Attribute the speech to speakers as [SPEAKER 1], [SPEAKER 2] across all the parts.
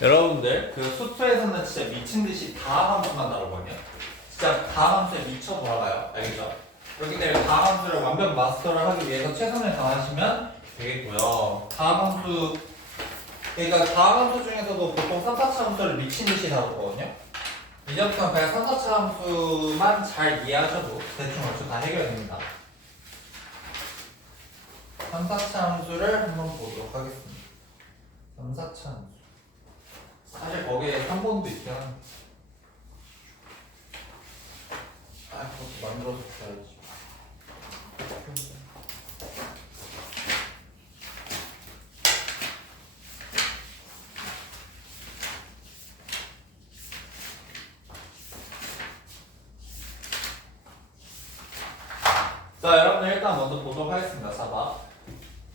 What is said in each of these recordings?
[SPEAKER 1] 여러분들 그 수투에서는 진짜 미친 듯이 다항 함수만 나오거든요. 진짜 다항 함수에 미쳐 돌아가요. 알겠죠? 그렇기 때문에 다항 함수를 완벽 마스터를 하기 위해서 최선을 다하시면 되겠고요. 다항 함수 그러니까 다항 함수 중에서도 보통 3, 4차 함수를 미친 듯이 다루거든요. 이제부터 그냥 3, 4차 함수만 잘 이해하셔도 대충 얼추 다 해결됩니다. 3, 4차 함수를 한번 보도록 하겠습니다. 3, 4차 함수. 사실 거기에 3번도 있긴 한데. 아, 그것도 만들어서 줘야지. 자, 여러분들 일단 먼저 보도록 하겠습니다. 잡아.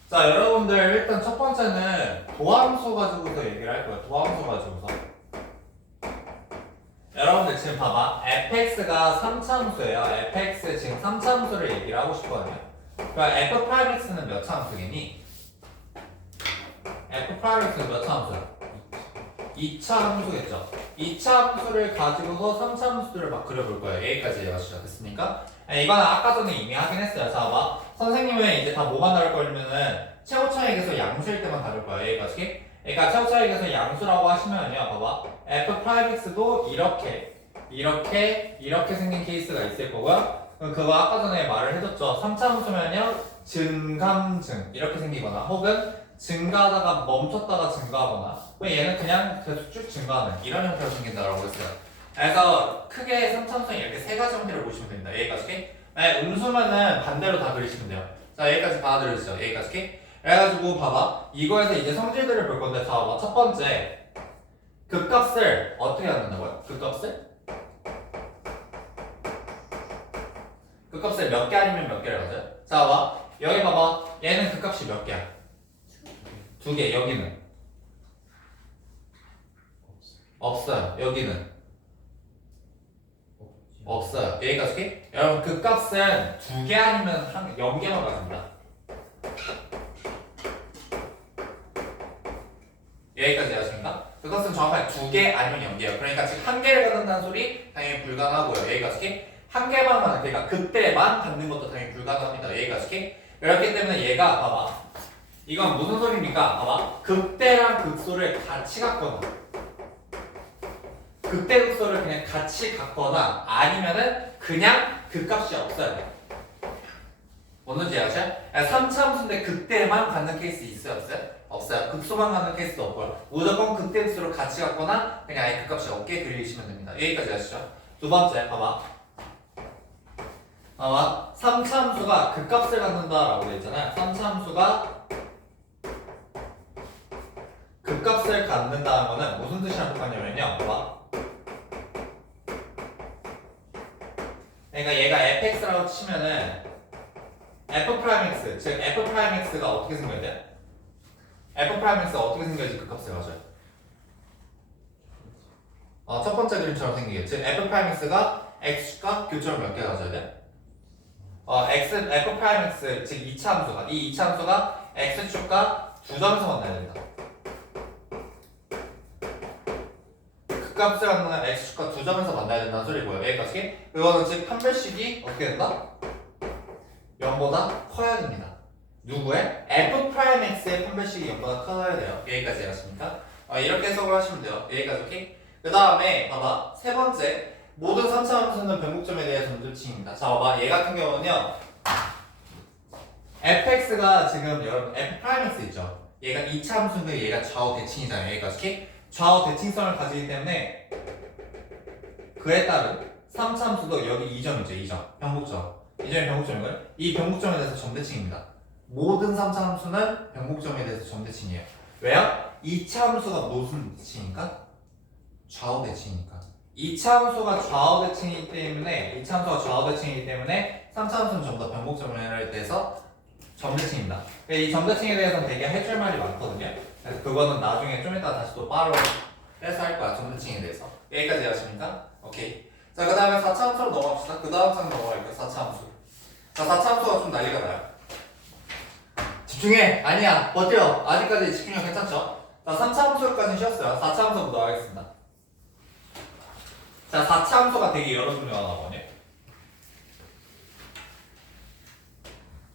[SPEAKER 1] 자, 여러분들 일단 첫 번째는 도함수 가지고서 얘기를 할 거예요. 도함수 가지고서. 여러분들 지금 봐봐. fx가 3차함수예요. fx 지금 3차함수를 얘기를 하고 싶거든요. 그러니까 f 프라임x는 몇 차함수겠니? f 프라임x는 몇 차함수야? 2차 함수겠죠. 2차 함수를 가지고서 3차 함수들을 막 그려볼 거예요. 여기까지 이해가시죠? 됐습니까? 네, 이거는 아까 전에 이미 하긴 했어요. 자, 봐. 선생님은 이제 다 뭐만 다룰 거냐면은 최고 차익에서 양수일 때만 다룰 거예요. 여기까지. 그러니까 최고 차익에서 양수라고 하시면요. 봐봐. f 프라임 x도 이렇게, 이렇게, 이렇게 생긴 케이스가 있을 거고요. 그거 아까 전에 말을 해줬죠. 3차 함수면요. 증감증. 이렇게 생기거나 혹은 증가하다가 멈췄다가 증가하거나 얘는 그냥 계속 쭉 증가하는 이런 형태로 생긴다고 했어요. 그래서 크게 3차 함수 이렇게 세 가지 형태를 보시면 됩니다. 여기까지. 네, 음수면은 반대로 다 그리시면 돼요. 자, 여기까지 받아들여주죠. 여기까지. 그래가지고 봐봐. 이거에서 이제 성질들을 볼 건데, 자, 봐봐. 첫 번째. 극값을 어떻게 갖는다고요? 극값을? 극값을 몇 개 아니면 몇 개를 가져요? 자, 봐봐. 여기 봐봐. 얘는 극값이 몇 개야? 두 개. 여기는? 없어요. 여기는? 없어요. 여기까지? 여러분 그 값은 두 개 아니면 한 0개만 가집니다. 여기까지 아십니까? 그 값은 정확하게 두 개 아니면 0개예요. 그러니까 지금 한 개를 갖는다는 소리 당연히 불가능하고요. 여기까지 한 개만 가는 그러니까 그때만 갖는 것도 당연히 불가능합니다. 여기까지 그렇기 때문에 얘가 봐봐. 이건 무슨 소리입니까? 봐봐. 극대랑 극소를 같이 갖거나 극대 극소를 그냥 같이 갖거나 아니면은 그냥 그 값이 없어야 돼. 뭔지 아시죠? 3차 함수인데 극대만 갖는 케이스 있어요? 없어요? 없어요. 극소만 갖는 케이스도 없고요. 무조건 극대 극소를 같이 갖거나 그냥 아예 그 값이 없게 그리시면 됩니다. 여기까지 아시죠? 두 번째 봐봐. 봐봐. 3차 함수가 그 값을 갖는다라고 되어 있잖아요. 3차 함수가 그 값을 갖는다는 거는 무슨 뜻이랑 똑같냐면요. 봐봐. 그러니까 얘가 fx라고 치면은 f 프라임 x 즉 f 프라임 x가 어떻게 생겨야 돼? f 프라임 x가 어떻게 생겨야지 그 값을 가져요? 어, 첫 번째 그림처럼 생기겠지? f 프라임 x가 x축과 교점을 몇 개 가져야 돼? 어, x f 프라임 x 즉 2차 함수가 이 2차 함수가 x축과 두 점에서 만나야 된다. 그 값을 갖는 x축과 두 점에서 만나야 된다는 소리고요. 여기까지. 그거는 즉 판별식이 어떻게 된다? 0보다 커야 됩니다. 누구의? f 프라임 x의 판별식이 0보다 커야 돼요. 여기까지 하십니까? 어, 이렇게 해석을 하시면 돼요. 여기까지 오케이? 그 다음에 봐봐 세 번째 모든 3차 함수는 변곡점에 대해 점수칭입니다. 자 봐봐 얘 같은 경우는요 fx가 지금 여러분 f 프라임 x 있죠? 얘가 2차 함수인데 얘가 좌우 대칭이잖아요. 여기까지 오케이? 좌우 대칭성을 가지기 때문에 그에 따른 3차 함수도 여기 2점이죠. 2점. 변곡점. 2점이 변곡점이고요. 이 변곡점에 대해서 점대칭입니다. 모든 3차 함수는 변곡점에 대해서 점대칭이에요. 왜요? 2차 함수가 무슨 대칭입니까? 좌우 대칭이니까. 2차 함수가 좌우 대칭이기 때문에 2차 함수가 좌우 대칭이기 때문에 3차 함수는 전부 다 변곡점에 대해서 점대칭입니다. 이 점대칭에 대해서는 되게 해줄 말이 많거든요. 그거는 나중에 좀 이따 다시 또 바로 빼서 할 거야. 점대칭에 대해서. 여기까지 하십니까? 오케이. 자, 그 다음에 4차 함수로 넘어갑시다. 그 다음 장 넘어갈게요. 4차 함수. 자, 4차 함수가 좀 난리가 나요. 집중해! 아니야! 버텨! 아직까지 집중력 괜찮죠? 자, 자, 3차 함수까지 쉬었어요. 4차 함수부터 하겠습니다. 자, 4차 함수가 되게 여러 종류가 나오거든요.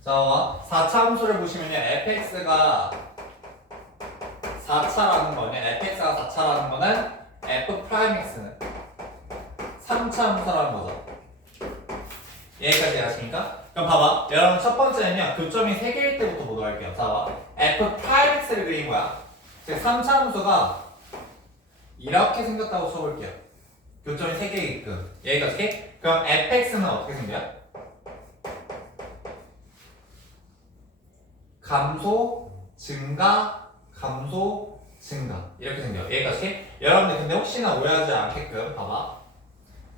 [SPEAKER 1] 자, 4차 함수를 보시면요. fx가 4차라는 거는 fx가 4차라는 거는 f 프라임 x는 3차 함수라는 거죠. 여기까지 아십니까? 그럼 봐봐. 여러분 첫 번째는요. 교점이 3개일 때부터 보도록 할게요. 자, 봐. f 프라임 x를 그린 거야. 즉 3차 함수가 이렇게 생겼다고 쳐볼게요. 교점이 3개이게끔. 여기까지? 그럼 fx는 어떻게 생겨요? 감소, 증가, 감소, 증가 이렇게 생겨요. 여기까지. 여러분들 근데 혹시나 오해하지 않게끔 봐봐.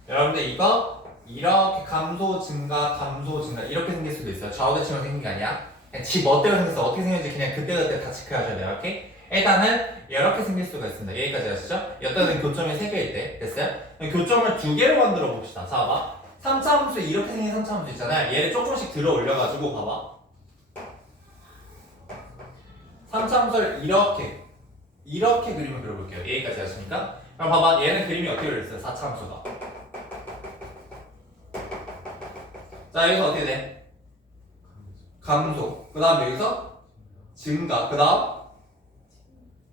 [SPEAKER 1] 여러분들 이거 이렇게 감소, 증가, 감소, 증가 이렇게 생길 수도 있어요. 좌우대칭으로 생긴 게 아니야. 그냥 지 멋대로 생겨서 어떻게 생겼는지 그냥 그때그때 다 체크하셔야 돼요. 이렇게. 일단은 이렇게 생길 수가 있습니다. 여기까지 아시죠? 여기는 교점이 3개일 때 됐어요? 교점을 두 개로 만들어 봅시다. 자, 봐봐. 3차 함수 이렇게 생긴 3차 함수 있잖아요. 얘를 조금씩 들어 올려가지고 봐봐. 3차 함수를 이렇게 이렇게 그림을 그려볼게요. 여기까지 아십니까? 그럼 봐봐. 얘는 그림이 어떻게 그렸어요? 4차 함수가. 자, 여기서 어떻게 돼? 감소. 그 다음 여기서 증가. 그 다음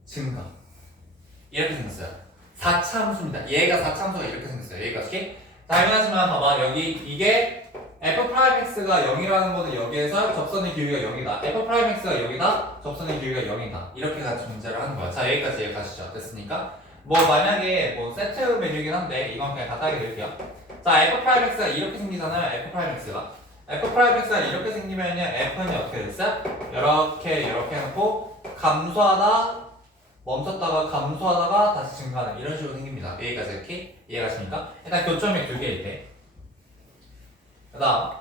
[SPEAKER 1] 증가. 이렇게 생겼어요. 4차 함수입니다. 얘가 4차 함수가 이렇게 생겼어요. 어떻게? 당연하지만 봐봐. 여기 이게 f 프라임 x가 0이라는 거는 여기에서 접선의 길이가 0이다. f 프라임 x가 여기다. 접선의 길이가 0이다. 이렇게 같이 문제를 하는 거야. 자, 여기까지 이해가시죠? 됐습니까? 뭐 만약에 뭐 세트 메뉴긴 한데 이건 그냥 간단하게 드릴게요. 자, f 프라임 x가 이렇게 생기잖아요. f 프라임 x가. f 프라임 x가 이렇게 생기면요. f는 어떻게 됐어요? 이렇게 이렇게 해놓고 감소하다 멈췄다가 감소하다가 다시 증가하는 이런 식으로 생깁니다. 여기까지 이렇게 이해가십니까? 일단 교점이 두 개일 때. 그 다음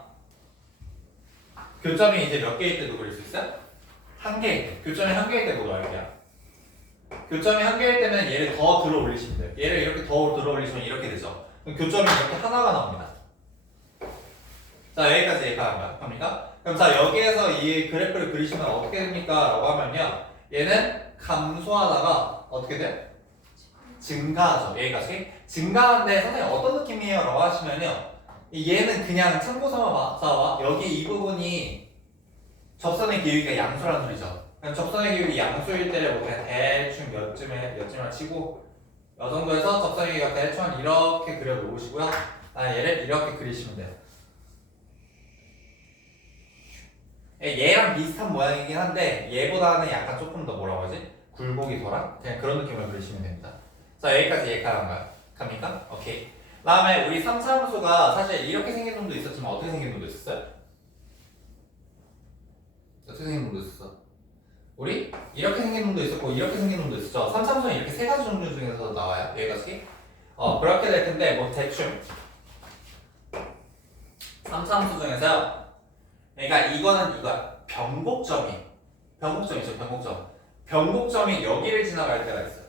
[SPEAKER 1] 교점이 이제 몇 개일 때도 그릴 수 있어요? 한 개일 때. 교점이 한 개일 때 뭐가 할게요? 교점이 한 개일 때는 얘를 더 들어 올리시면 돼요. 얘를 이렇게 더 들어 올리시면 이렇게 되죠. 그럼 교점이 이렇게 하나가 나옵니다. 자 여기까지 겁니까? 그럼 자 여기에서 이 그래프를 그리시면 어떻게 됩니까? 라고 하면요 얘는 감소하다가 어떻게 돼? 증가하죠 여기까지 증가하는데 선생님 어떤 느낌이에요? 라고 하시면요 이 얘는 그냥 참고 삼아봐 자 여기 이 부분이 접선의 기울기가 양수라는 소리죠 그럼 접선의 기울기 양수일 때를 뭐 그냥 대충 몇쯤에 몇쯤을 치고 이 정도에서 접선의 기울기가 대충 한 이렇게 그려 놓으시고요 아 얘를 이렇게 그리시면 돼요 예, 얘랑 비슷한 모양이긴 한데 얘보다는 약간 조금 더 뭐라고 하지? 굴곡이 덜한 그냥 그런 느낌을 그리시면 됩니다. 자 여기까지 얘기하는가요? 갑니까? 오케이. 다음에 우리 3차 함수가 사실 이렇게 생긴 놈도 있었지만 어떻게 생긴 놈도 있었어요? 어떻게 생긴 놈도 있었어? 우리 이렇게 생긴 놈도 있었고 이렇게 생긴 놈도 있었죠. 3차 함수는 이렇게 세 가지 종류 중에서 나와요. 여기까지. 어 그렇게 될 텐데 뭐 대충 3차 함수 중에서요. 그러니까 이거는 이거야. 변곡점이 변곡점이죠. 변곡점. 변곡점이 여기를 지나갈 때가 있어요.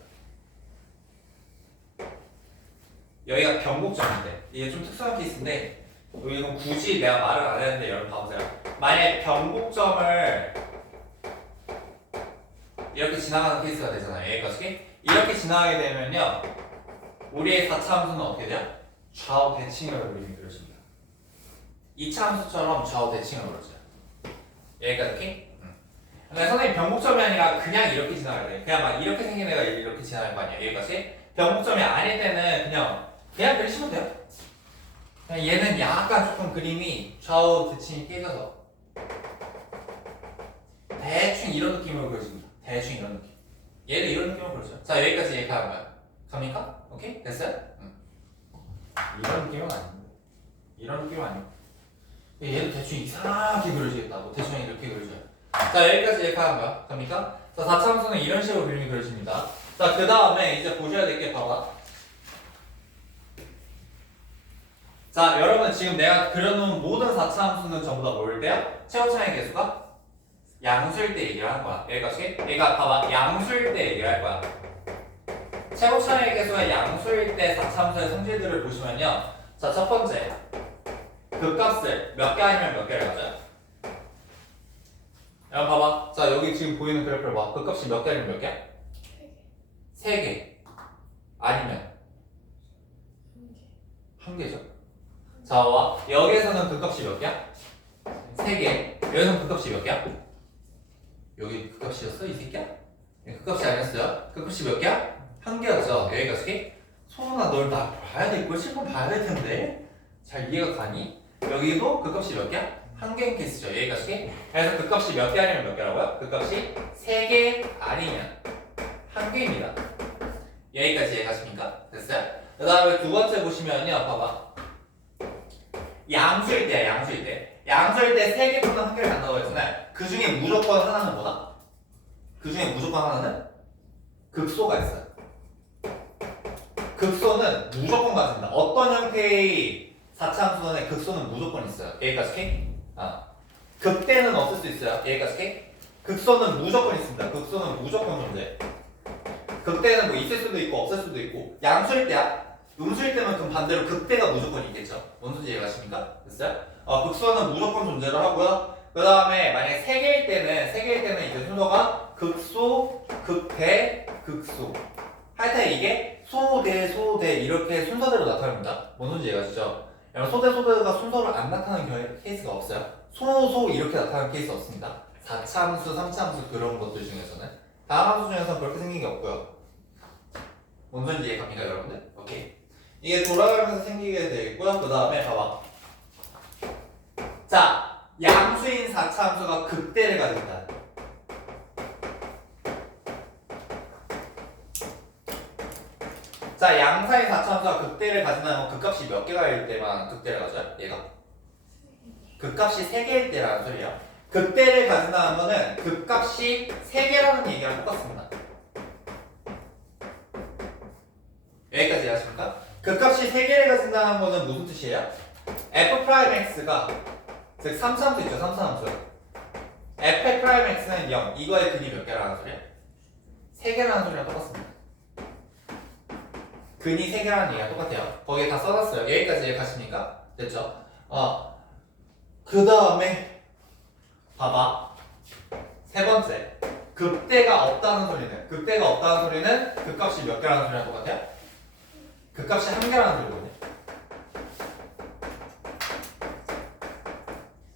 [SPEAKER 1] 여기가 변곡점인데 이게 좀 특수한 케이스인데 이건 굳이 내가 말을 안 했는데 여러분 봐보세요. 만약에 변곡점을 이렇게 지나가는 케이스가 되잖아요. 여기까지 이렇게 지나가게 되면요. 우리의 4차 함수는 어떻게 돼요? 좌우 대칭으로 그림이 그려집니다. 2차 함수처럼 좌우 대칭으로 그려져요. 여기까지? 응. 근데 선생님 변곡점이 아니라 그냥 이렇게 지나가야 돼. 그냥 막 이렇게 생긴 애가 이렇게 지나가는 거 아니야. 여기까지? 변곡점이 아닐 때는 그냥 그냥 그리시면 돼요. 그냥 얘는 약간 조금 그림이 좌우 대칭이 깨져서 대충 이런 느낌으로 그려집니다. 대충 이런 느낌. 얘를 이런 느낌으로 그려져요. 자 여기까지 얘기하는 거야. 갑니까? 오케이? 됐어요? 응. 이런 느낌은 아닙니다. 이런 느낌은 아니고 얘도 대충 이상하게 그려지겠다고 대충 이렇게 그려져요. 자 여기까지 얘기하는 거야. 갑니까? 자 4차 함수는 이런 식으로 그림이 그려집니다. 자 그 다음에 이제 보셔야 될 게 봐봐. 자 여러분 지금 내가 그려놓은 모든 4차 함수는 전부 다뭘 때요? 최고차의 개수가 양수일 때 얘기를 하는 거야. 여기까지? 얘가 봐봐 양수일 때 얘기를 할 거야. 최고차의 개수가 양수일 때 4차 함수의 성질들을 보시면요. 자 첫 번째 그 값을 몇 개 아니면 몇 개를 가져요? 여러분 봐봐. 자 여기 지금 보이는 그래프를 봐. 그 값이 몇 개 아니면 몇 개야? 3개 아니면 한 개죠. 자, 와 여기에서는 극값이 몇 개야? 3개. 여기서는 극값이 몇 개야? 여기 극값이었어? 이 새끼야? 네, 극값이 아니었어요. 극값이 몇 개야? 한 개였죠. 여기까지 개? 소은아 널 나 봐야 될 걸? 실컷 봐야 될 텐데 잘 이해가 가니? 여기도 극값이 몇 개야? 한 개인 케이스죠. 여기까지 개? 그래서 극값이 몇 개 아니면 몇 개라고요? 극값이 세 개 아니면 한 개입니다. 여기까지 이해가십니까? 됐어요? 그 다음에 두 번째 보시면요. 봐봐. 양수일 때야, 양수일 때. 양수일 때 세 개 또는 한 개를 간다고 했잖아요. 그 중에 무조건 하나는 뭐다? 그 중에 무조건 하나는 극소가 있어요. 극소는 무조건 가진다. 어떤 형태의 사차함수는 극소는 무조건 있어요. 여기까지 K? 아. 극대는 없을 수 있어요. 여기까지 K? 극소는 무조건 있습니다. 극소는 무조건 존재. 극대는 뭐 있을 수도 있고 없을 수도 있고 양수일 때야. 음수일 그럼 반대로 극대가 무조건 있겠죠. 뭔 소리 이해가십니까? 됐어요? 어, 극소는 무조건 존재를 하고요. 그 다음에 만약에 세 개일 때는 세 개일 때는 이제 순서가 극소, 극대, 극소. 하여튼 이게 소대, 소대 이렇게 순서대로 나타납니다. 뭔 소리인지 이해가시죠? 소대, 소대가 순서로 안 나타나는 경우 케이스가 없어요. 소, 소 이렇게 나타나는 케이스 없습니다. 4차 함수, 3차 함수 그런 것들 중에서는 다음 함수 중에서는 그렇게 생긴 게 없고요. 뭔 소리인지 이해갑니까 여러분들? 오케이. 이게 돌아가면서 생기게 되겠고요. 그 다음에 봐봐. 자, 양수인 4차 함수가 극대를 가진다. 자, 양사인 4차 함수가 극대를 가진다면 극값이 몇 개가 일 때만 극대를 가져요? 얘가. 극값이 3개일 때라는 소리예요. 극대를 가진다는 거는 극값이 3개라는 얘기랑 똑같습니다. 여기까지 이해하십니까? 극값이 3개를 가진다는 거는 무슨 뜻이에요? f 프라임 x가 즉 3차함수 있죠 3차함수 f 프라임 x는 0 이거의 근이 몇 개라는 소리야? 3개라는 소리랑 똑같습니다 근이 3개라는 얘기가 똑같아요 거기에 다 써놨어요 여기까지 이해가십니까? 됐죠? 어. 그 다음에 봐봐 세 번째 극대가 없다는 소리는 극대가 없다는 소리는 극값이 몇 개라는 소리랑 똑같아요? 극값이 한 개라는 소리거든요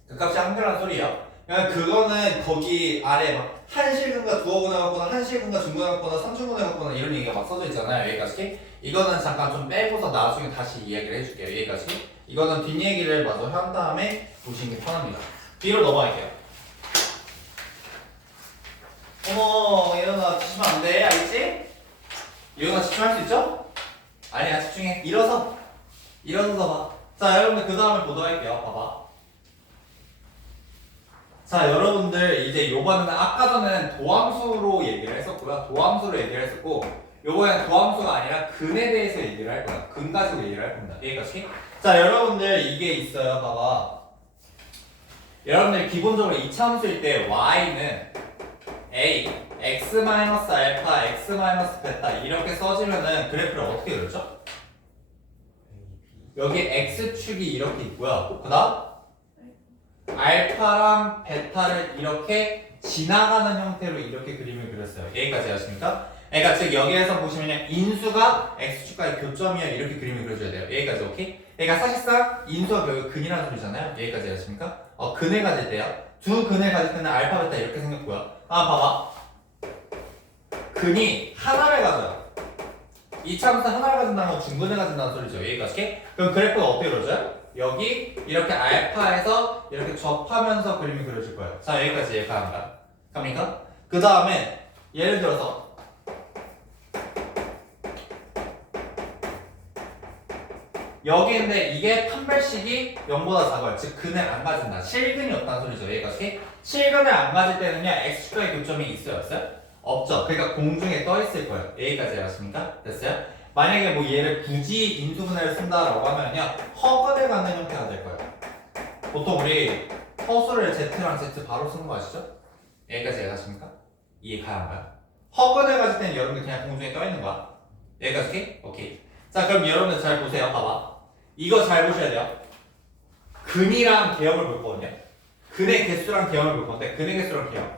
[SPEAKER 1] 극값이 한 개라는 소리예요. 그러니까 그거는 거기 아래 막 한실근과 두어분해 갖거나 한실근과 중분해 갖거나 삼중분해 갖거나 이런 얘기가 막 써져 있잖아요. 여기까지. 이거는 잠깐 좀 빼고서 나중에 다시 이야기를 해줄게요. 여기까지. 이거는 뒷 얘기를 마저 한 다음에 보시는 게 편합니다. 뒤로 넘어갈게요. 어머, 예은아 집중하면 안 돼. 알겠지? 예은아 집중할 수 있죠? 아니야, 집중해. 일어서. 일어서서 봐. 자, 여러분들 그 다음을 보도록 할게요. 봐봐. 자 여러분들 이제 요번에는 아까 전에는 도함수로 얘기를 했었고요 도함수로 얘기를 했었고 요번엔 도함수가 아니라 근에 대해서 얘기를 할 거야 근 가지고 얘기를 할 겁니다 여기까지 자 여러분들 이게 있어요 봐봐 여러분들 기본적으로 이차 함수일 때 y는 a x 알파 x 베타 이렇게 써지면은 그래프를 어떻게 그렸죠? 여기 x축이 이렇게 있고요 그 다음 알파랑 베타를 이렇게 지나가는 형태로 이렇게 그림을 그렸어요. 여기까지 아십니까? 그러니까 즉 여기에서 보시면 인수가 x축과의 교점이야 이렇게 그림을 그려줘야 돼요. 여기까지 오케이? 그러니까 사실상 인수가 결국 근이라는 소리잖아요. 여기까지 아십니까? 어 근을 가질 때요. 두 근을 가질 때는 알파 베타 이렇게 생겼고요. 아 봐봐. 근이 하나를 가져요. 이 차부터 하나를 가진다는 건 중근을 가진다는 소리죠. 여기까지? 그럼 그래프가 어떻게 그려져요? 여기 이렇게 알파에서 이렇게 접하면서 그림이 그려질 거예요. 자 여기까지 이해갑니다. 갑니까? 그 다음에 예를 들어서 여기인데 이게 판별식이 0보다 작아요. 즉 근을 안 가진다. 실근이 없다는 소리죠. 여기까지. 실근을 안 가질 때는요. x축과의 교점이 있어요. 없어요? 없죠. 그러니까 공중에 떠 있을 거예요. 여기까지 아십니까? 됐어요? 만약에 뭐 얘를 굳이 인수분해를 쓴다라고 하면요 허근을 갖는 형태가 될 거예요. 보통 우리 허수를 Z랑 Z 바로 쓰는 거 아시죠? 여기까지 이해가십니까? 이해 가요 안 가요? 허근을 가질 때는 여러분들 그냥 공중에 떠 있는 거야. 여기까지 오케이? 오케이. 자 그럼 여러분들 잘 보세요. 봐봐. 이거 잘 보셔야 돼요. 근이랑 개형을 볼 거거든요. 근의 개수랑 개형을 볼 건데 근의 개수랑 개형.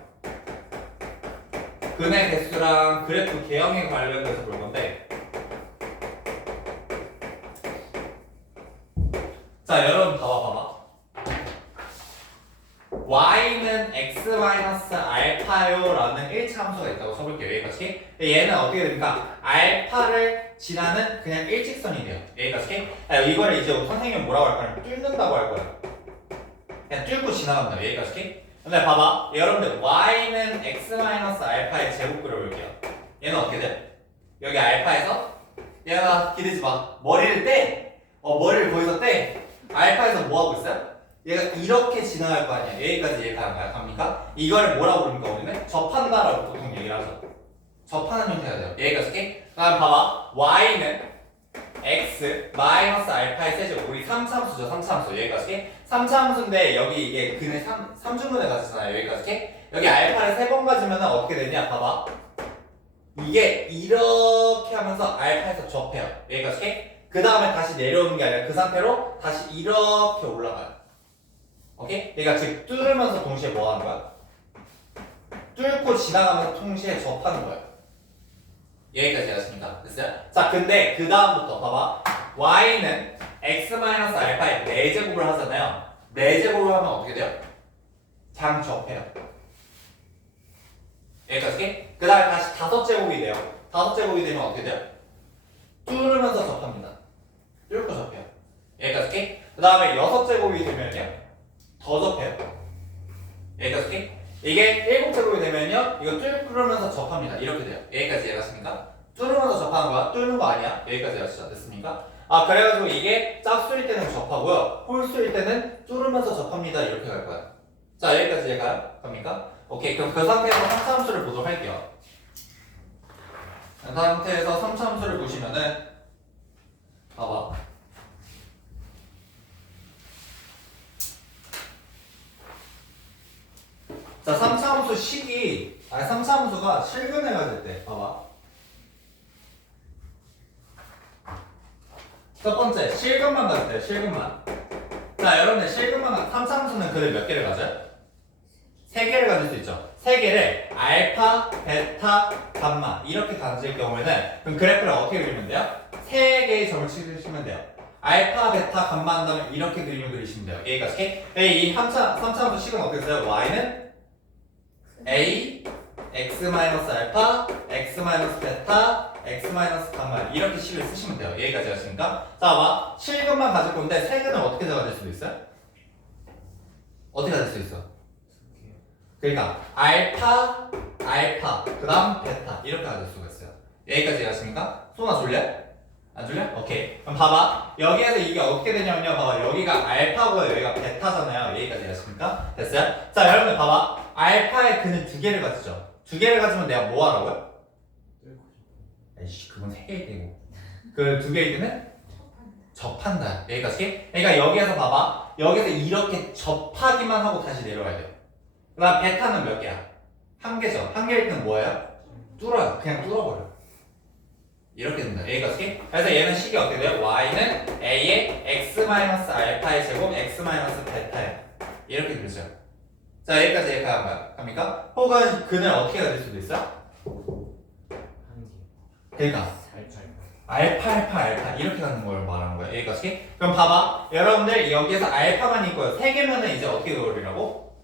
[SPEAKER 1] 근의 개수랑 그래프 개형에 관련돼서 볼 건데. 자 여러분 봐봐 봐봐. y는 x-알파요 라는 1차 함수가 있다고 써볼게요 여기까지. 얘는 어떻게 됩니까? 알파를 지나는 그냥 일직선이 돼요 여기까지. 아, 이거를 이제 선생님은 뭐라고 할 거냐면 뚫는다고 할 거예요. 그냥 뚫고 지나간다 여기까지 근데 봐봐 여러분들 y는 x-알파의 제곱 그려볼게요 얘는 어떻게 돼? 여기 알파에서 얘가 기대지 마 머리를 떼 어, 머리를 거기서 떼 알파에서 뭐 하고 있어요? 얘가 이렇게 지나갈 거 아니야. 여기까지 얘가 가- 갑니까? 이걸 뭐라고 부릅니까? 우리는 접한다라고 보통 얘기를 하죠. 접하는 형태가 돼요. 여기까지 이렇게. 그다음 봐봐. y는 x 마이너스 알파의 세제곱. 우리 3차함수죠. 3차함수. 여기까지 이렇게. 3차 함수인데 여기 이게 근의 3, 삼중근에 가지잖아요. 여기까지 이렇게. 여기 알파를 세번 가지면 어떻게 되냐? 봐봐. 이게 이렇게 하면서 알파에서 접해요. 여기까지 이렇게. 그 다음에 다시 내려오는 게 아니라 그 상태로 다시 이렇게 올라가요. 오케이? 얘가 즉 뚫으면서 동시에 뭐 하는 거야? 뚫고 지나가면서 동시에 접하는 거예요. 여기까지 하십니까? 됐어요? 자, 근데 그 다음부터 봐봐. y는 x-알파의 4제곱을 하잖아요. 4제곱을 하면 어떻게 돼요? 장 접해요. 여기까지? 그 다음에 다시 5제곱이 돼요. 5제곱이 되면 어떻게 돼요? 뚫으면서 접합니다. 뚫고 접해요. 여기까지? 그 다음에 6제곱이 되면요. 더 접해요. 여기까지 이게 일곱 제곱이 되면요 이거 뚫으면서 접합니다. 이렇게 돼요. 여기까지 이해갔습니까? 뚫으면서 접하는 거야? 뚫는 거 아니야? 여기까지? 됐습니까? 아 그래가지고 이게 짝수일 때는 접하고요 홀수일 때는 뚫으면서 접합니다. 이렇게 갈 거야. 자 여기까지 이해가요? 갑니까? 오케이 그럼 그 상태에서 3차 함수를 보도록 할게요. 그 상태에서 3차 함수를 보시면은 봐봐 자, 3차 함수 식이 아니 3차 함수가 실근해가 될 때 봐봐 첫 번째 실근만 때 실근만 자 여러분들 실근만 3차 함수는 그들 몇 개를 가져요? 세 개를 가질 수 있죠 세 개를 알파, 베타, 감마 이렇게 가질 경우에는 그럼 그래프를 어떻게 그리면 돼요? 세 개의 점을 찍으시면 돼요 알파, 베타, 감마 한 다음에 이렇게 그림을 그리시면 돼요 얘가 이렇게 이 3차, 3차 함수 식은 어떻게 써요? y는 a x 마이너스 알파 x 마이너스 베타 x 마이너스 감마 이렇게 식을 쓰시면 돼요. 여기까지 하시니까 자 봐. 실근만 가질 건데 세근은 어떻게 가질 수도 있어요? 어떻게 가질 수 있어? 그러니까 알파 알파 그다음 베타 이렇게 가질 수가 있어요. 여기까지 하십니까? 소나 졸려? 안 졸려? 오케이. 그럼 봐봐. 여기에서 이게 어떻게 되냐면요. 봐봐. 여기가 알파고요. 여기가 베타잖아요. 여기까지 하십니까? 됐어요? 자, 여러분들 봐봐. 알파의 근은 두 개를 가지죠. 두 개를 가지면 내가 뭐 하라고요? 에이씨, 그건 세 개일 때고. 그 두 개일 때는 접한다. 여기까지. 그러니까 여기에서 봐봐. 여기서 이렇게 접하기만 하고 다시 내려와야 돼요. 그 다음 베타는 몇 개야? 한 개죠. 한 개일 때는 뭐예요? 뚫어요. 그냥 뚫어버려. 이렇게 된다. 여기까지. 그래서 얘는 식이 어떻게 돼요? y는 a의 x-알파의 제곱 x-베타예요. 이렇게 그리죠. 자, 여기까지 이렇게. 갑니까? 혹은 근을 어떻게 가질 수도 있어? 그 러니까 알파, 알파, 알파 이렇게 가는 걸 말하는 거야. 여기까지. 그럼 봐봐. 여러분들 여기에서 알파만 있고요. 세 개면은 이제 어떻게 그리라고?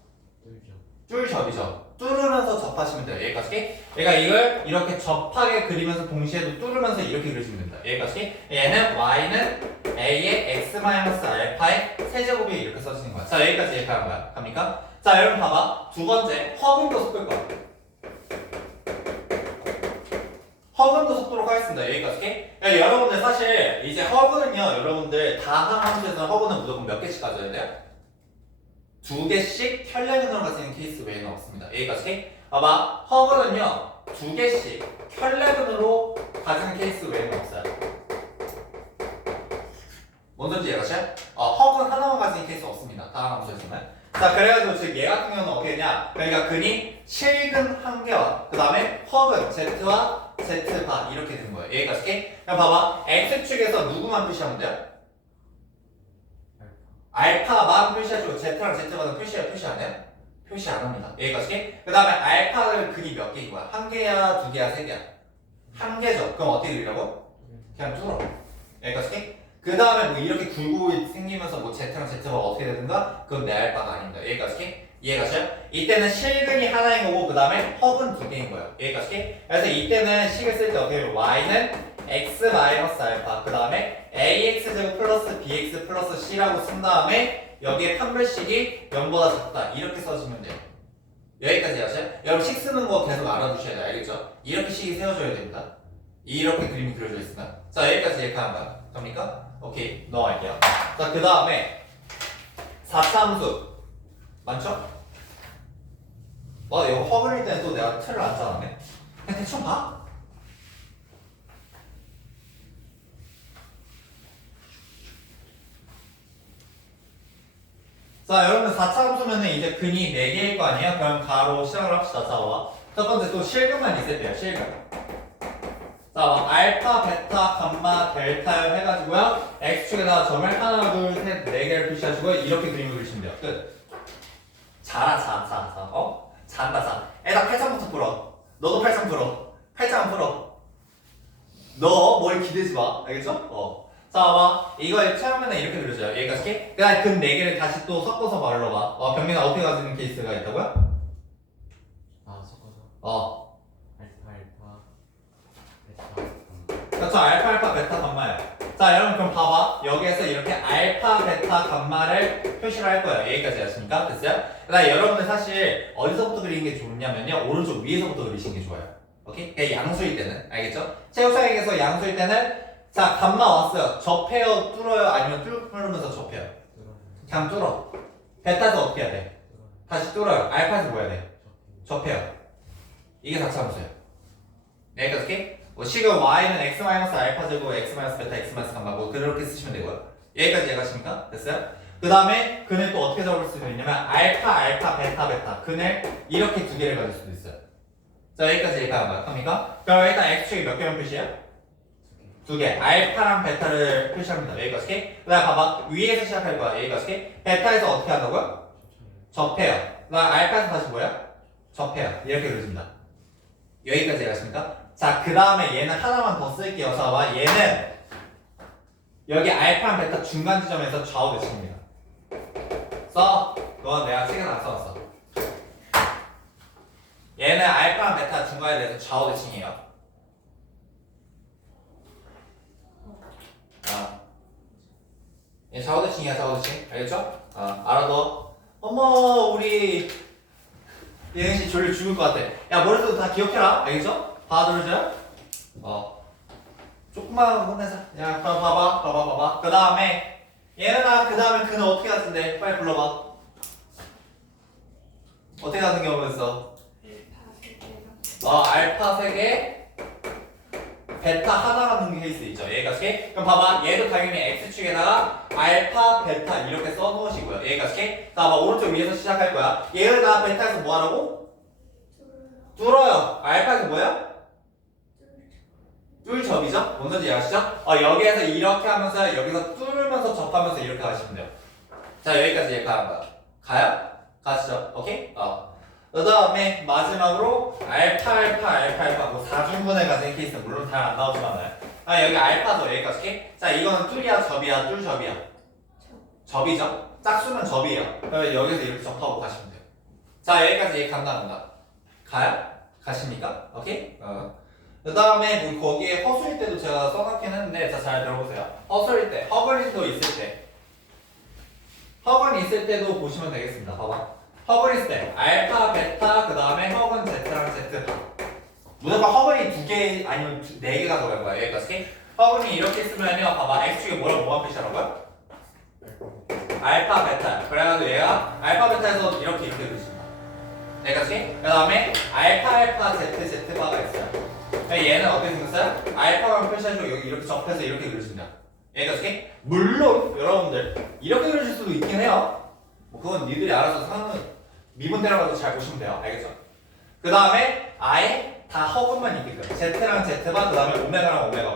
[SPEAKER 1] 줄 접이죠. 뚫으면서 접하시면 돼요. 여기까지. 그러니까 이걸 이렇게 접하게 그리면서 동시에도 뚫으면서 이렇게 그리시면 됩니다. 여기까지. 얘는 y는 a의 x-알파의 세제곱이 이렇게 써지는 거야. 자, 여기까지 이렇게 하는 거야. 갑니까? 자, 여러분 봐봐. 두 번째, 허근도 섞을 거야. 허근도 섞도록 하겠습니다. 여기까지. 야, 여러분들 사실 이제 허근은요, 여러분들 다항 함수에서는 허근은 무조건 몇 개씩 가져야 돼요? 두 개씩 혈례근으로 가지는 케이스 외에는 없습니다. 여기까지. 봐봐. 허근은요, 두 개씩 혈례근으로 가지는 케이스 외에는 없어요. 뭔지 이해가셔요? 어, 허근 하나만 가지는 케이스 없습니다. 다음 함수에서는. 자, 그래가지고 지금 얘 같은 경우는 어떻게 되냐? 그러니까 근이 실근 한 개와 그 다음에 허근 z와 z바 이렇게 된 거예요. 여기까지. 그럼 봐봐. x축에서 누구만 표시하면 돼요? 알파만 표시해주고 z랑 z바는 표시해 표시 안 해요? 표시 안 합니다. 여기까지. 그 다음에 알파를 근이 몇 개인 거야? 한 개야, 두 개야, 세 개야? 한 개죠. 그럼 어떻게 그리라고? 그냥 뚫어. 여기까지. 그 다음에 뭐 이렇게 굴고 생기면서 뭐 Z랑 Z가 어떻게 되든가 그건 내 알 바가 아닙니다. 여기까지. 이해가시죠? 이때는 실근이 하나인 거고 그 다음에 헉은 두 개인 거예요. 여기까지. 그래서 이때는 식을 쓸 때 어떻게 해요? y는 x 마이너스 알파 그 다음에 ax 제곱 플러스 bx 플러스 c라고 쓴 다음에 여기에 판별식이 0보다 작다 이렇게 써주면 돼요. 여기까지 하셔요. 여러분 식 쓰는 거 계속 알아두셔야 돼요. 알겠죠? 이렇게 식이 세워져야 됩니다. 이렇게 그림이 그려져 있으면 자 여기까지 이렇게 하는 거야. 갑니까? 오케이 넘어갈게요. 자 그 다음에 4차 함수 많죠? 와 이거 허그릴 때는 또 내가 틀을 안 짜놨네. 그냥 대충 봐. 자, 여러분 4차 함수면은 이제 근이 4개일 거 아니에요? 그럼 가로 시작을 합시다. 자, 와. 첫 번째 또 실근만 있을 때요, 실근. 자, 와. 알파, 베타, 감마, 델타요 해가지고요. X축에다가 점을 하나, 둘, 셋, 네 개를 표시하시고 이렇게 그림을 그리시면 돼요. 끝. 자라, 자, 자, 자. 어? 잔다, 자. 애다 8장부터 풀어. 너도 8장 풀어. 8장 풀어. 너뭘 기대지 마. 알겠죠? 어. 자, 봐봐. 이거 처음에는 이렇게 그려줘요. 여기까지. 그 다음에 근 4개를 다시 또 섞어서 말로 봐. 어, 경민아 어떻게 가지는 케이스가 있다고요?
[SPEAKER 2] 아 섞어서
[SPEAKER 1] 어.
[SPEAKER 2] 알파 알파 베타
[SPEAKER 1] 그렇죠. 알파, 알파, 베타, 감마예요. 자, 여러분 그럼 봐봐. 여기에서 이렇게 알파, 베타, 감마를 표시를 할 거예요. 여기까지 하시니까 됐어요? 그 다음에 여러분들 사실 어디서부터 그리는 게 좋냐면요. 오른쪽 위에서부터 그리시는 게 좋아요. 오케이? 그게 양수일 때는. 알겠죠? 최우사에게서 양수일 때는 자, 감마 왔어요. 접해요, 뚫어요, 아니면 뚫으면서 접해요. 그냥 뚫어. 베타에서 어떻게 해야 돼? 다시 뚫어요. 알파에서 뭐 해야 돼? 접해요. 이게 다차함수예요. 여기까지 오케이? 뭐 식은 y는 x 마이너스 알파 제곱 x 마이너스 베타 x 마이너스 감마 뭐 그렇게 쓰시면 되고요. 여기까지 이해가십니까? 됐어요? 그 다음에 근을 또 어떻게 적을 수 있냐면 알파 알파 베타 베타 근을 이렇게 두 개를 가질 수도 있어요. 자 여기까지 이해가는 거야. 합니까? 그럼 일단 x축이 몇 개만 표시해요? 두 개. 알파랑 베타를 표시합니다. 여기까지 오케이? 그 다음에 봐봐. 위에서 시작할 거야. 여기까지 오케이? 베타에서 어떻게 한다고요? 접해요. 나 알파에서 다시 뭐야? 접해요. 이렇게 그려집니다. 여기까지 이해가십니까? 자, 그 다음에 얘는 하나만 더 쓸게요. 자, 봐. 얘는 여기 알파랑 베타 중간 지점에서 좌우 대칭입니다. 써. 그건 내가 책에 안 써놨어. 얘는 알파랑 베타 중간에 대해서 좌우 대칭이에요. 아. 얘 좌우 대칭이야, 좌우 대칭. 알겠죠? 아, 알아둬. 어머, 우리 예은 씨 졸려 죽을 것 같아. 야 머릿속도 다 기억해라. 알겠죠? 봐들어줘요. 어. 조금만 혼내자. 야, 봐봐, 봐봐, 봐봐, 봐봐. 그 다음에 예은아, 그 다음에 그는 어떻게 하는데? 빨리 불러봐. 어떻게 하는 경우가 있어? 어, 알파 세 개, 베타 하나라는 케이스 있죠. 얘가 세. 그럼 봐봐, 얘도 당연히 x축에다가 알파, 베타 이렇게 써 놓으시고요. 얘가 세. 자, 봐 오른쪽 위에서 시작할 거야. 얘가 베타에서 뭐 하라고? 뚫어요. 알파에서 뭐야? 뚫 접이죠? 뭔 소리인지 아시죠? 어, 여기에서 이렇게 하면서 여기서 뚫으면서 접하면서 이렇게 하시면 돼요. 자, 여기까지 하는 거야. 가요? 가시죠. 오케이? 어. 그 다음에 마지막으로 알파 알파 알파 알파 뭐 4중분해 가진 케이스 물론 잘 안 나오지만은 아 여기 알파죠 여기까지 오케이? 자 이거는 뚫이야 접이야 뚫 접이야 접이죠? 짝수는 접이에요 그러면 여기서 이렇게 접하고 가시면 돼요 자 여기까지 얘기 간단합니다 가요? 가십니까? 오케이? 어. 그 다음에 뭐 거기에 허수일 때도 제가 써놨긴 했는데 자 잘 들어보세요. 허수일 때 허글린도 있을 때. 허글이 있을 때도 보시면 되겠습니다. 봐봐. 허글이 있을 때 알파, 베타, 그 다음에 허근 Z랑 Z 무조건 허근이 두 개 아니면 두- 네 개가 들어갈 거야 여기까지. 허근이 이렇게 쓰면요. 봐봐. X축에 뭐라고 뭐만 표시하라고요? 알파, 베타. 그래가지고 얘가 알파, 베타에서 이렇게 이렇게 그리십니다 여기까지. 그 다음에 알파, 알파, Z, Z바가 있어요. 그러니까 얘는 어떻게 생겼어요? 알파만 표시하시고 여기 이렇게 접해서 이렇게 그리십니다 여기까지 물론 여러분들 이렇게 그리실 수도 있긴 해요 뭐 그건 니들이 알아서 사는 미분 데려가서 잘 보시면 돼요. 알겠죠? 그 다음에 아예 다 허근만 있게끔 Z랑 Z바 그 다음에 오메가랑 오메가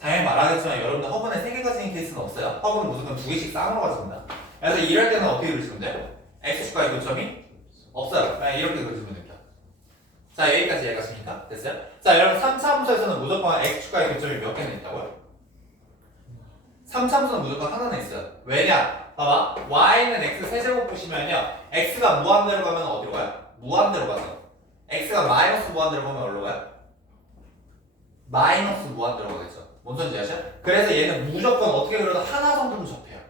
[SPEAKER 1] 당연히 말하겠지만 여러분들 허근에 세 개가 생긴 케이스는 없어요. 허근은 무조건 두 개씩 쌍으로 가집니다. 그래서 이럴 때는 어떻게 그리시면 돼요? x축과의 교점이 없어요. 그냥 이렇게 그려주면 됩니다. 자 여기까지 이해가십니까? 됐어요? 자 여러분 3차 함수에서는 무조건 x축과의 교점이 몇 개나 있다고요? 3차 함수는 무조건 하나는 있어요. 왜냐? 봐봐 y는 x 세제곱 보시면요 x가 무한대로 가면 어디로 가요? 무한대로 가죠. x가 마이너스 무한대로 가면 어디로 가요? 마이너스 무한대로 가겠죠. 뭔 소리인지 아시죠? 그래서 얘는 무조건 어떻게 그려도 하나 정도는 접해요.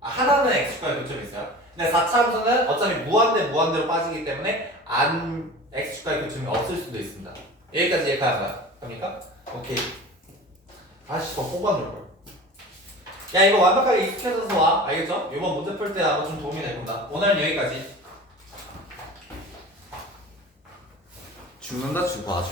[SPEAKER 1] 아, 하나는 x축과의 교점이 있어요. 근데 4차 함수는 어차피 무한대 무한대로 빠지기 때문에 안 x축과의 교점이 없을 수도 있습니다. 여기까지 거야? 갑니까? 오케이. 아씨 더 뽑아놓을 걸. 야 이거 완벽하게 익숙해져서 와. 알겠죠? 이번 문제 풀 때 아마 좀 도움이 될 겁니다. 오늘은 여기까지. 죽는다 죽어 아주.